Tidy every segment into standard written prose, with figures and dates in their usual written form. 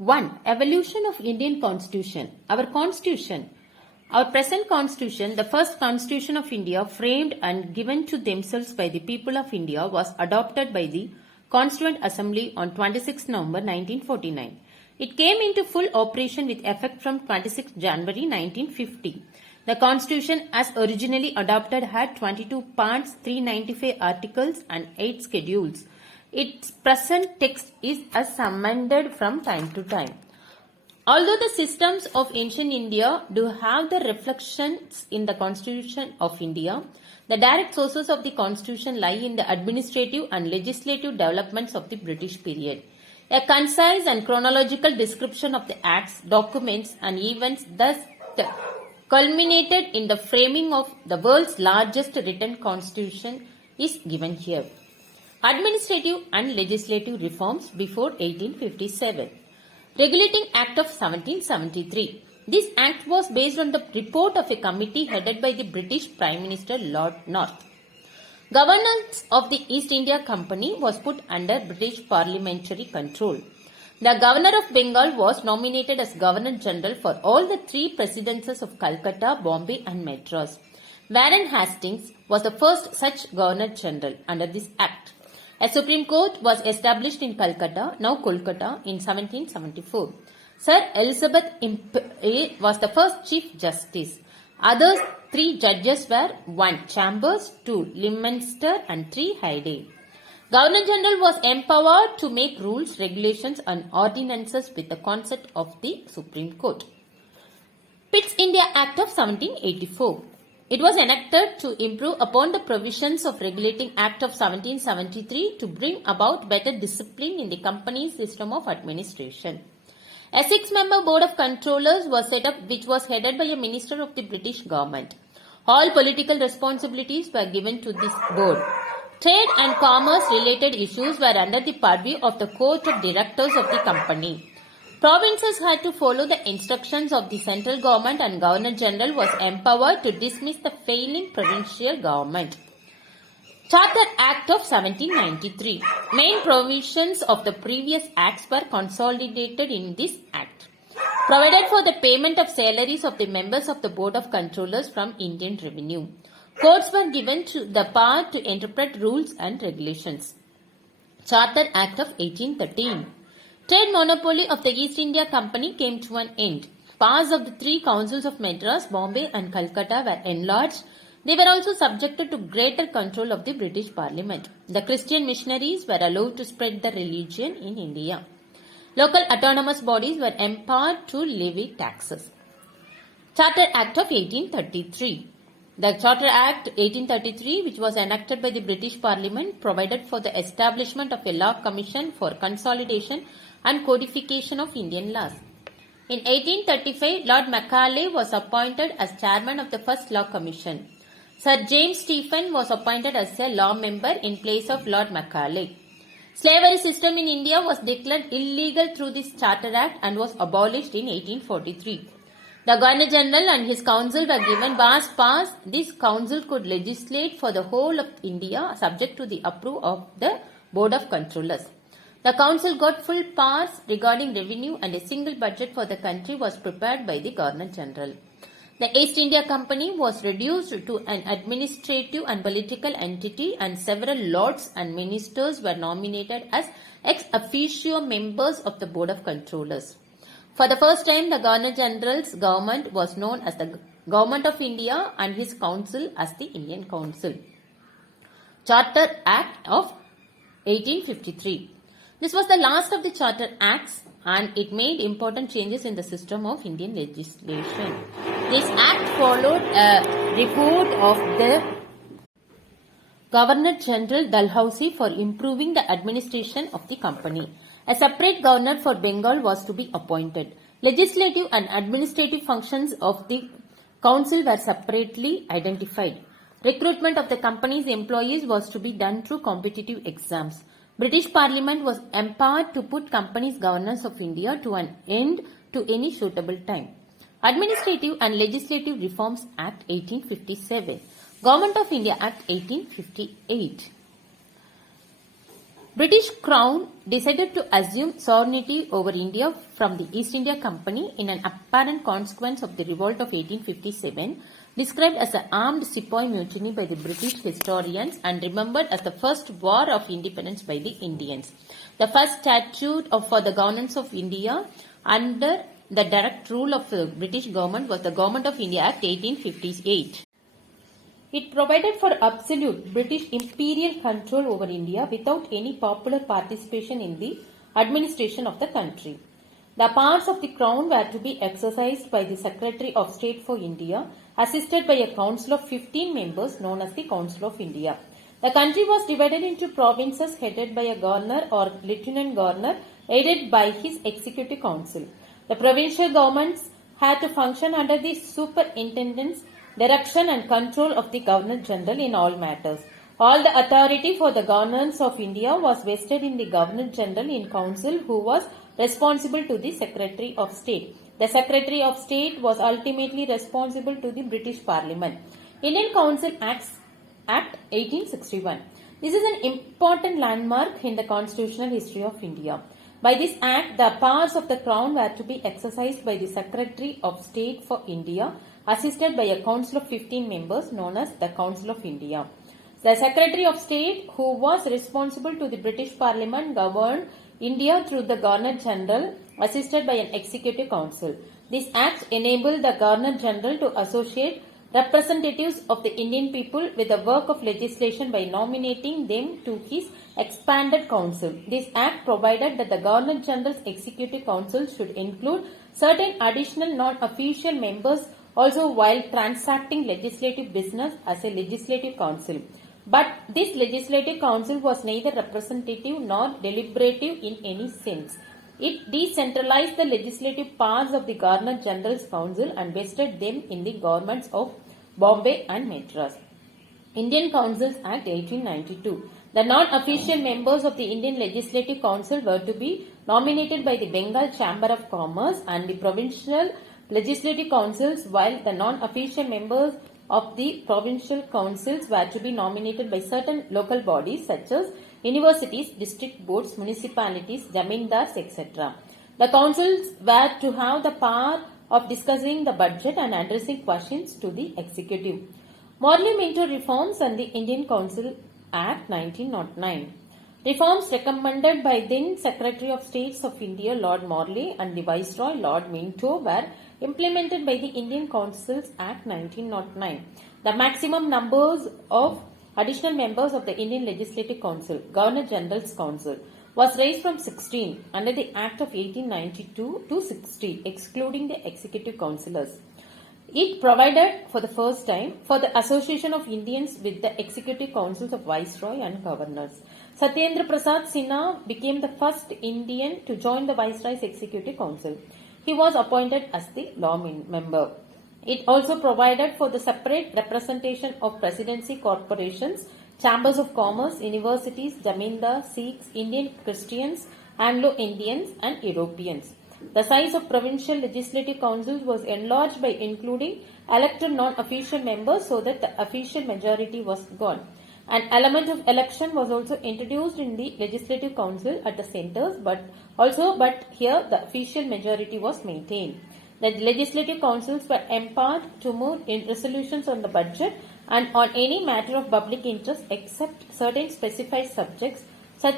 1. Evolution of Indian Constitution. Our Constitution. Our present Constitution, the first Constitution of India framed and given to themselves by the people of India, was adopted by the Constituent Assembly on 26 November 1949. It came into full operation with effect from 26 January 1950. The Constitution as originally adopted had 22 parts, 395 articles and 8 schedules. Its present text is as amended from time to time. Although the systems of ancient India do have the reflections in the Constitution of India, the direct sources of the Constitution lie in the administrative and legislative developments of the British period. A concise and chronological description of the acts, documents and events thus culminated in the framing of the world's largest written constitution is given here. Administrative and legislative reforms before 1857. Regulating Act of 1773. This act was based on the report of a committee headed by the British Prime Minister Lord North. Governance of the East India Company was put under British parliamentary control. The Governor of Bengal was nominated as Governor General for all the 3 presidencies of Calcutta, Bombay and Madras. Warren Hastings was the first such Governor General under this act. A Supreme Court was established in Calcutta, now Kolkata, in 1774. Sir Elizabeth Impey was the first Chief Justice. Others 3 judges were 1 Chambers, 2 Leominster and 3 Hyde. Governor General was empowered to make rules, regulations and ordinances with the consent of the Supreme Court. Pitt's India Act of 1784. It was enacted to improve upon the provisions of Regulating Act of 1773 to bring about better discipline in the company's system of administration. A 6-member board of controllers was set up which was headed by a minister of the British government. All political responsibilities were given to this board. Trade and commerce related issues were under the purview of the court of directors of the company. Provinces had to follow the instructions of the central government and Governor General was empowered to dismiss the failing provincial government. Charter Act of 1793. Main provisions of the previous acts were consolidated in this act. Provided for the payment of salaries of the members of the Board of Controllers from Indian Revenue. Courts were given to the power to interpret rules and regulations. Charter Act of 1813. Trade monopoly of the East India Company came to an end. Powers of the 3 councils of Madras, Bombay and Calcutta were enlarged. They were also subjected to greater control of the British Parliament. The Christian missionaries were allowed to spread the religion in India. Local autonomous bodies were empowered to levy taxes. Charter Act of 1833. The Charter Act 1833, which was enacted by the British Parliament, provided for the establishment of a law commission for consolidation and codification of Indian laws. In 1835, Lord Macaulay was appointed as chairman of the first law commission. Sir James Stephen was appointed as a law member in place of Lord Macaulay. Slavery system in India was declared illegal through this Charter Act and was abolished in 1843. The Governor General and his council were given vast powers. This council could legislate for the whole of India subject to the approval of the Board of Controllers. The council got full powers regarding revenue and a single budget for the country was prepared by the Governor General. The East India Company was reduced to an administrative and political entity and several lords and ministers were nominated as ex officio members of the Board of Controllers. For the first time, the Governor General's government was known as the Government of India and his council as the Indian Council. Charter Act of 1853. This was the last of the Charter Acts and it made important changes in the system of Indian legislation. This act followed a report of the Governor General Dalhousie for improving the administration of the company. A separate governor for Bengal was to be appointed. Legislative and administrative functions of the council were separately identified. Recruitment of the company's employees was to be done through competitive exams. British Parliament was empowered to put companies governors of India to an end to any suitable time. Administrative and Legislative Reforms Act 1857. Government of India Act 1858. British Crown decided to assume sovereignty over India from the East India Company in an apparent consequence of the revolt of 1857, described as an armed sepoy mutiny by the British historians and remembered as the first war of independence by the Indians. The first statute for the governance of India under the direct rule of the British government was the Government of India Act 1858. It provided for absolute British imperial control over India without any popular participation in the administration of the country. The powers of the Crown were to be exercised by the Secretary of State for India, assisted by a council of 15 members known as the Council of India. The country was divided into provinces headed by a governor or lieutenant governor, aided by his executive council. The provincial governments had to function under the superintendence, direction and control of the Governor General in all matters. All the authority for the governance of India was vested in the Governor General in Council, who was responsible to the Secretary of State. The Secretary of State was ultimately responsible to the British Parliament. Indian Council Act 1861. This is an important landmark in the constitutional history of India. By this act, the powers of the Crown were to be exercised by the Secretary of State for India, assisted by a council of 15 members known as the Council of India. The Secretary of State, who was responsible to the British Parliament, governed India through the Governor General, assisted by an Executive Council. This act enabled the Governor General to associate representatives of the Indian people with the work of legislation by nominating them to his expanded council. This act provided that the Governor General's Executive Council should include certain additional non-official members also while transacting legislative business as a legislative council. But this legislative council was neither representative nor deliberative in any sense. It decentralized the legislative powers of the Governor General's Council and vested them in the governments of Bombay and Madras. Indian Councils Act 1892. The non-official members of the Indian Legislative Council were to be nominated by the Bengal Chamber of Commerce and the provincial legislative councils, while the non-official members of the provincial councils were to be nominated by certain local bodies such as universities, district boards, municipalities, zamindars, etc. The councils were to have the power of discussing the budget and addressing questions to the executive. Morley Minto Reforms and the Indian Council Act 1909. Reforms recommended by then Secretary of State of India Lord Morley and the Viceroy Lord Minto were implemented by the Indian Councils Act 1909. The maximum numbers of additional members of the Indian Legislative Council, Governor General's Council, was raised from 16 under the Act of 1892 to 60, excluding the executive councillors. It provided for the first time for the association of Indians with the executive councils of Viceroy and governors. Satyendra Prasad Sinha became the first Indian to join the Viceroy's executive council. He was appointed as the law member. It also provided for the separate representation of presidency corporations, chambers of commerce, universities, zamindar, Sikhs, Indian Christians, Anglo-Indians and Europeans. The size of provincial legislative councils was enlarged by including elected non-official members so that the official majority was gone. An element of election was also introduced in the legislative council at the centres, but here the official majority was maintained. The legislative councils were empowered to move in resolutions on the budget and on any matter of public interest except certain specified subjects such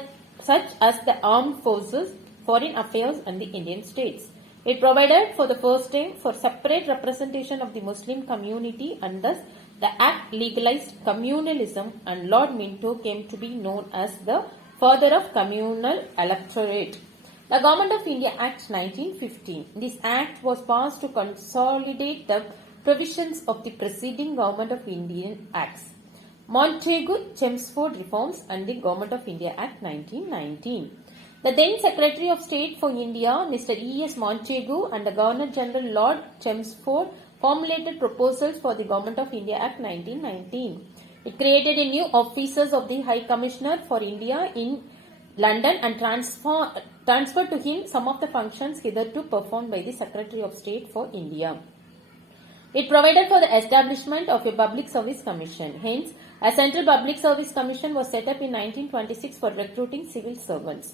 as the armed forces, foreign affairs and the Indian states. It provided for the first time for separate representation of the Muslim community and thus the Act legalized communalism and Lord Minto came to be known as the father of communal electorate. The Government of India Act 1915. This Act was passed to consolidate the provisions of the preceding Government of Indian Acts. Montagu-Chelmsford Reforms and the Government of India Act 1919. The then Secretary of State for India, Mr. E.S. Montagu, and the Governor General Lord Chelmsford formulated proposals for the Government of India Act 1919. It created a new offices of the High Commissioner for India in London and transferred to him some of the functions hitherto performed by the Secretary of State for India. It provided for the establishment of a public service commission. Hence, a central public service commission was set up in 1926 for recruiting civil servants.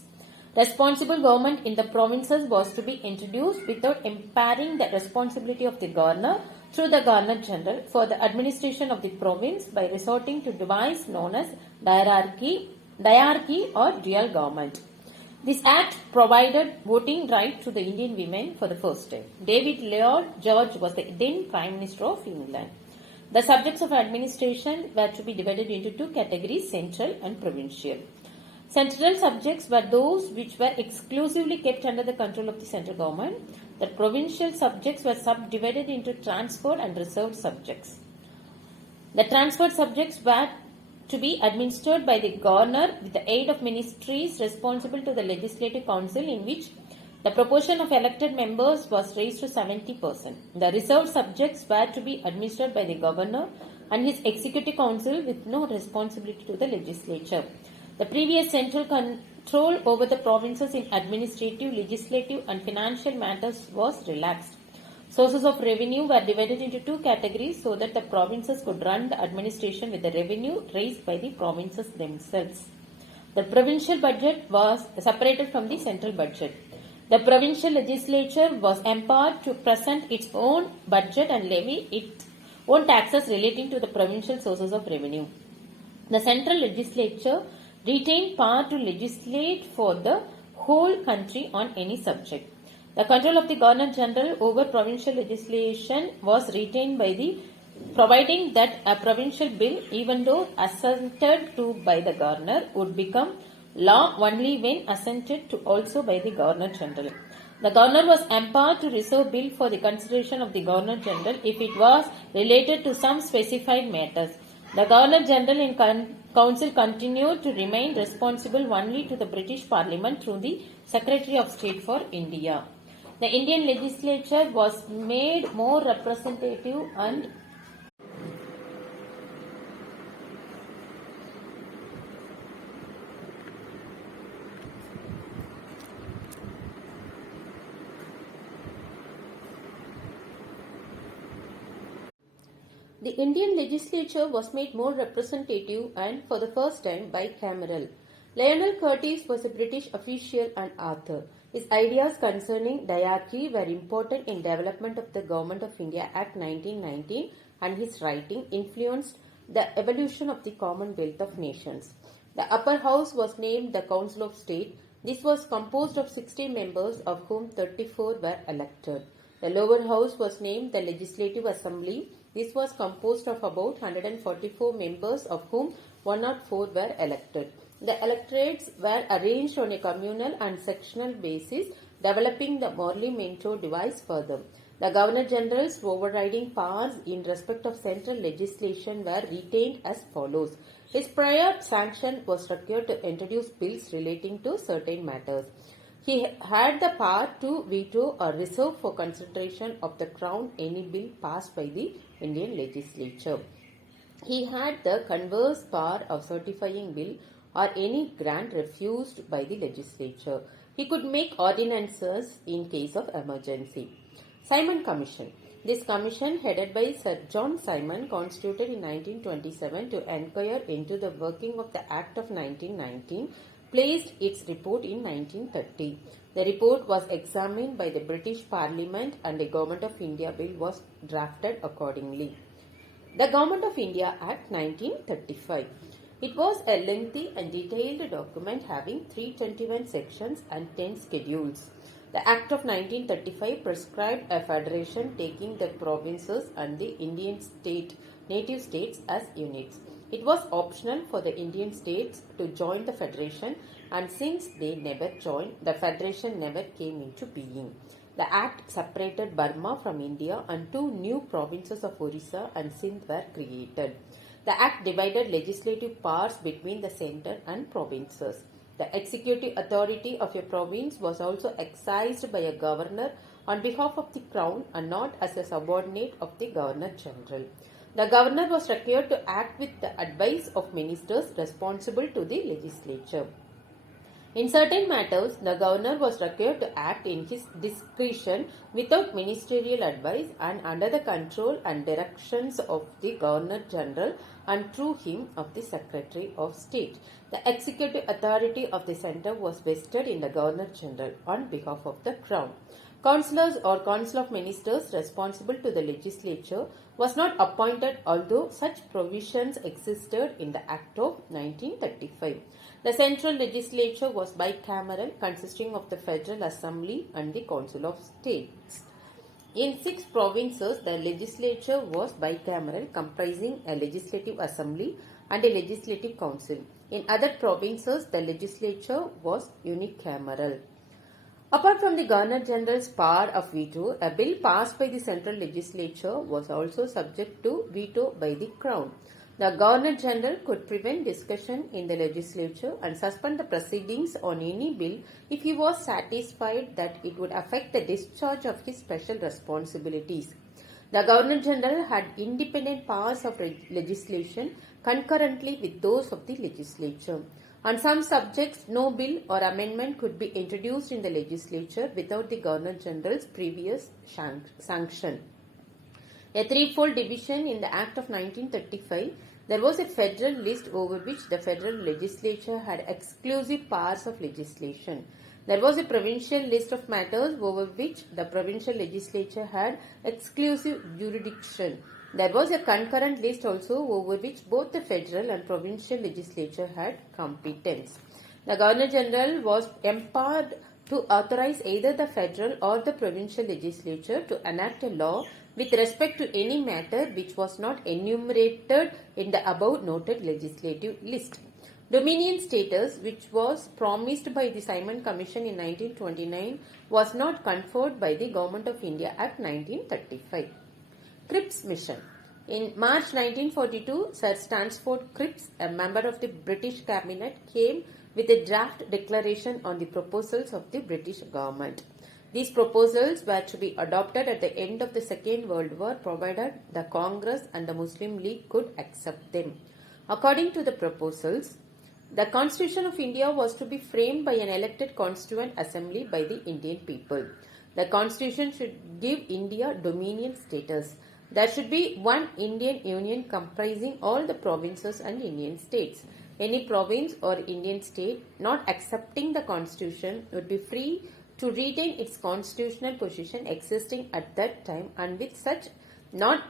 Responsible government in the provinces was to be introduced without impairing the responsibility of the governor through the Governor General for the administration of the province by resorting to device known as diarchy or dual government. This act provided voting right to the Indian women for the first time. David Lloyd George was the then Prime Minister of England. The subjects of administration were to be divided into two categories, central and provincial. Central subjects were those which were exclusively kept under the control of the central government. The provincial subjects were subdivided into transferred and reserved subjects. The transferred subjects were to be administered by the governor with the aid of ministries responsible to the legislative council, in which the proportion of elected members was raised to 70%. The reserved subjects were to be administered by the governor and his executive council with no responsibility to the legislature. The previous central control over the provinces in administrative, legislative and financial matters was relaxed. Sources of revenue were divided into two categories so that the provinces could run the administration with the revenue raised by the provinces themselves. The provincial budget was separated from the central budget. The provincial legislature was empowered to present its own budget and levy its own taxes relating to the provincial sources of revenue. The central legislature retained power to legislate for the whole country on any subject. The control of the Governor General over provincial legislation was retained by the providing that a provincial bill, even though assented to by the Governor, would become law only when assented to also by the Governor General. The Governor was empowered to reserve bill for the consideration of the Governor General if it was related to some specified matters. The Governor General in Council continued to remain responsible only to the British Parliament through the Secretary of State for India. The Indian legislature was made more representative and the Indian legislature was made more representative and for the first time bicameral. Lionel Curtis was a British official and author. His ideas concerning diarchy were important in development of the Government of India Act 1919, and his writing influenced the evolution of the Commonwealth of Nations. The upper house was named the Council of State. This was composed of 60 members, of whom 34 were elected. The lower house was named the Legislative Assembly. This was composed of about 144 members, of whom 104 were elected. The electorates were arranged on a communal and sectional basis, developing the Morley-Mentor device further. The Governor-General's overriding powers in respect of central legislation were retained as follows. His prior sanction was required to introduce bills relating to certain matters. He had the power to veto or reserve for consideration of the Crown any bill passed by the Indian legislature. He had the converse power of certifying bill or any grant refused by the legislature. He could make ordinances in case of emergency. Simon Commission. This commission, headed by Sir John Simon, constituted in 1927 to inquire into the working of the Act of 1919, placed its report in 1930. The report was examined by the British Parliament and a Government of India bill was drafted accordingly. The Government of India Act 1935. It was a lengthy and detailed document having 321 sections and 10 schedules. The Act of 1935 prescribed a federation taking the provinces and the Indian native states as units. It was optional for the Indian states to join the federation, and since they never joined, the federation never came into being. The Act separated Burma from India and two new provinces of Orissa and Sindh were created. The Act divided legislative powers between the centre and provinces. The executive authority of a province was also exercised by a governor on behalf of the Crown and not as a subordinate of the Governor General. The governor was required to act with the advice of ministers responsible to the legislature. In certain matters, the governor was required to act in his discretion without ministerial advice and under the control and directions of the Governor General and through him of the Secretary of State. The executive authority of the centre was vested in the Governor General on behalf of the Crown. Councillors or Council of Ministers responsible to the legislature was not appointed, although such provisions existed in the Act of 1935. The central legislature was bicameral, consisting of the Federal Assembly and the Council of States. In 6 provinces, the legislature was bicameral, comprising a legislative assembly and a legislative council. In other provinces, the legislature was unicameral. Apart from the Governor General's power of veto, a bill passed by the central legislature was also subject to veto by the Crown. The Governor General could prevent discussion in the legislature and suspend the proceedings on any bill if he was satisfied that it would affect the discharge of his special responsibilities. The Governor General had independent powers of legislation concurrently with those of the legislature. On some subjects, no bill or amendment could be introduced in the legislature without the Governor General's previous sanction. A threefold division in the Act of 1935, there was a federal list over which the federal legislature had exclusive powers of legislation. There was a provincial list of matters over which the provincial legislature had exclusive jurisdiction. There was a concurrent list also over which both the federal and provincial legislature had competence. The Governor General was empowered to authorize either the federal or the provincial legislature to enact a law with respect to any matter which was not enumerated in the above noted legislative list. Dominion status, which was promised by the Simon Commission in 1929, was not conferred by the Government of India Act 1935. Cripps Mission. In March 1942, Sir Stansford Cripps, a member of the British Cabinet, came with a draft declaration on the proposals of the British government. These proposals were to be adopted at the end of the Second World War, provided the Congress and the Muslim League could accept them. According to the proposals, the Constitution of India was to be framed by an elected Constituent Assembly by the Indian people. The Constitution should give India dominion status. There should be one Indian Union comprising all the provinces and Indian states. Any province or Indian state not accepting the Constitution would be free to retain its constitutional position existing at that time, and with such not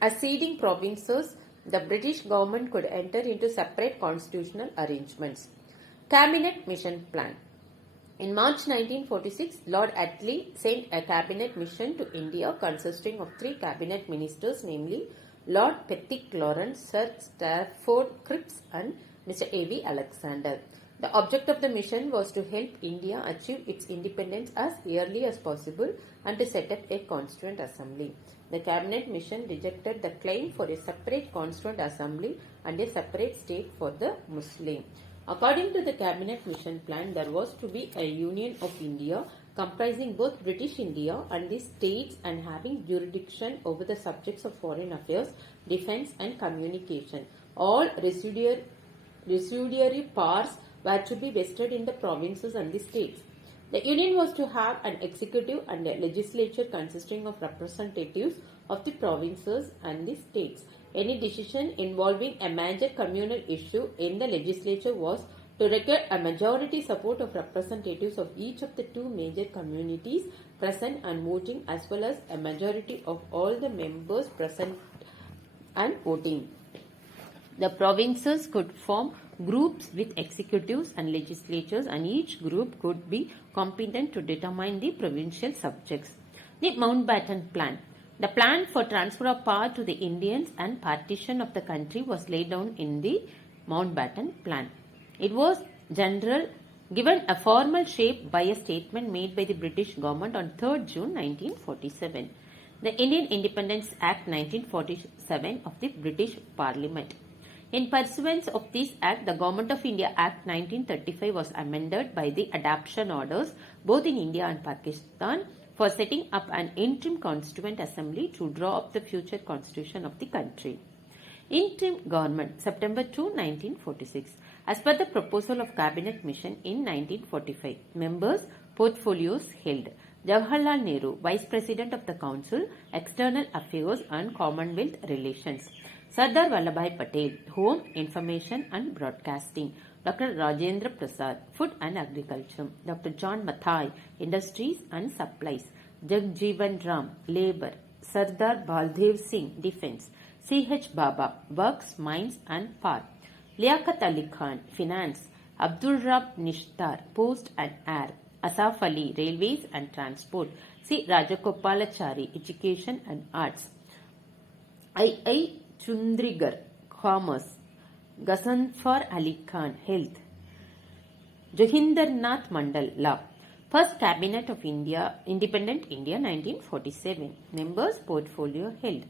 acceding provinces, the British government could enter into separate constitutional arrangements. Cabinet Mission Plan. In March 1946, Lord Attlee sent a cabinet mission to India consisting of 3 cabinet ministers, namely Lord Pethick Lawrence, Sir Stafford Cripps and Mr. A.V. Alexander. The object of the mission was to help India achieve its independence as early as possible and to set up a constituent assembly. The cabinet mission rejected the claim for a separate constituent assembly and a separate state for the Muslim. According to the Cabinet Mission Plan, there was to be a Union of India comprising both British India and the states and having jurisdiction over the subjects of foreign affairs, defence and communication. All residuary powers were to be vested in the provinces and the states. The Union was to have an executive and a legislature consisting of representatives of the provinces and the states. Any decision involving a major communal issue in the legislature was to require a majority support of representatives of each of the 2 major communities present and voting, as well as a majority of all the members present and voting. The provinces could form groups with executives and legislatures, and each group could be competent to determine the provincial subjects. The Mountbatten Plan. The plan for transfer of power to the Indians and partition of the country was laid down in the Mountbatten Plan. It was given a formal shape by a statement made by the British government on 3rd June 1947. The Indian Independence Act 1947 of the British Parliament. In pursuance of this Act, the Government of India Act 1935 was amended by the adoption orders both in India and Pakistan for setting up an interim constituent assembly to draw up the future constitution of the country. Interim government, September 2, 1946. as per the proposal of Cabinet Mission in 1945. Members, portfolios held. Jawaharlal Nehru, Vice President of the Council, External Affairs and Commonwealth Relations. Sardar Vallabhai Patel, Home, Information and Broadcasting. Dr. Rajendra Prasad, Food and Agriculture. Dr. John Mathai, Industries and Supplies. Jagjeevan Ram, Labour. Sardar Baldev Singh, Defence. C.H. Baba, Works, Mines and Power. Liaquat Ali Khan, Finance. Abdul Rab Nishtar, Post and Air. Asaf Ali, Railways and Transport. C. Rajagopalachari, Education and Arts. I. Chundrigar, Commerce. Ghazanfar Ali Khan, Health. Joginder Nath Mandal, Law. First Cabinet of India, Independent India, 1947. Members, portfolio held.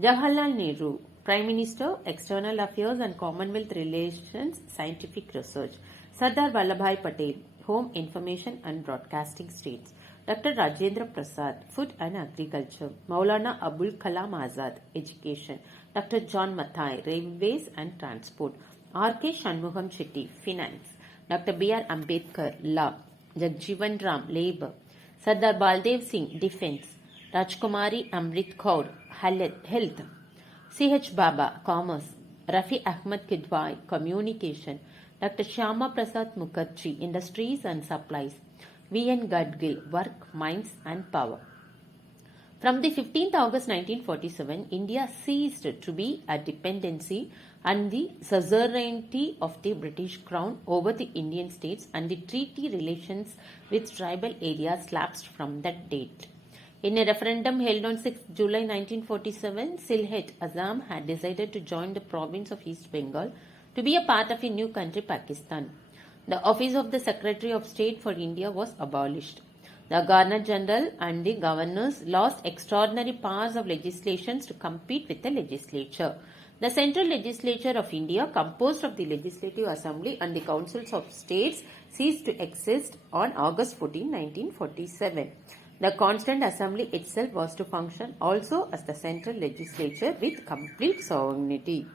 Jawaharlal Nehru, Prime Minister, External Affairs and Commonwealth Relations, Scientific Research. Sardar Vallabhai Patel, Home, Information and Broadcasting States. Dr. Rajendra Prasad, Food and Agriculture. Maulana Abul Kalam Azad, Education. Dr. John Mathai, Railways and Transport. R.K. Shanmugam Shetty, Finance. Dr. B.R. Ambedkar, Law. Jagjeevan Ram, Labour. Sardar Baldev Singh, Defence. Rajkumari Amrit Kaur, Health. C.H. Baba, Commerce. Rafi Ahmad Kidwai, Communication. Dr. Shyama Prasad Mukherjee, Industries and Supplies. V.N. Gadgil, Work, Mines and Power. From the 15th August 1947, India ceased to be a dependency and the suzerainty of the British Crown over the Indian states, and the treaty relations with tribal areas lapsed from that date. In a referendum held on 6 July 1947, Sylhet, Assam had decided to join the province of East Bengal to be a part of a new country, Pakistan. The office of the Secretary of State for India was abolished. The Governor General and the governors lost extraordinary powers of legislation to compete with the legislature. The Central Legislature of India, composed of the Legislative Assembly and the Councils of States, ceased to exist on August 14, 1947. The Constant Assembly itself was to function also as the Central Legislature with complete sovereignty.